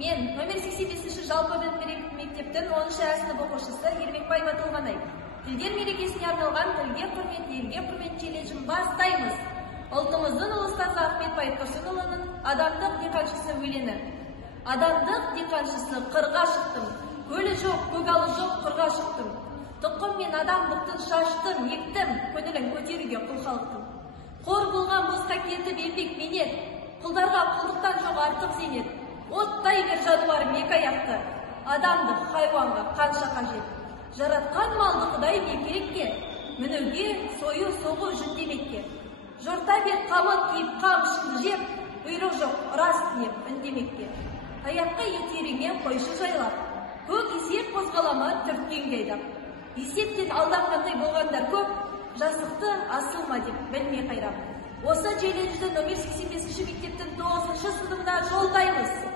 Мен номер 85 жалпы білім мектептің 10-шы сынып оқушысы Ермекбай Батылғанай. Тілдер мерекесіне арналған тілге құрмет, елге құрмет челленджін бастаймыз. Ұлтымыздың ұлы ұстазы Ахмет Байтұрсынұлының адамдық диқаншысы өлеңі. Адамдық диқаншысы қырға шықтым, көлі жоқ, көгалы жоқ, қырға шықтым. Тұқым мен адамдықтың шаштым, ектім, көңілін көтеруге құл халықтым. Қор болған босқа кетіп еңбек менет, құлдарға құлдықтан жоқ артық зейнет. Оттай бер жадуарым екі аяқты, адамдық хайуанға қанша қажет. Жаратқан малды Құдай керекке, мінуге, сою, соғу жүндемекке. Жорта бет қамыт киіп қамшын жеп, бұйрық жоқ рас түнеп үндемекке. Аяққа етеріңе қойшы жайлап, көк есеп қозғалама түрткенге айдап. Есептен алданғандай болғандар көп, жасықты асылма деп білмей қайрап. Осы челленджді номер 85 мектептің 9-шы сыныбына жолдаймыз.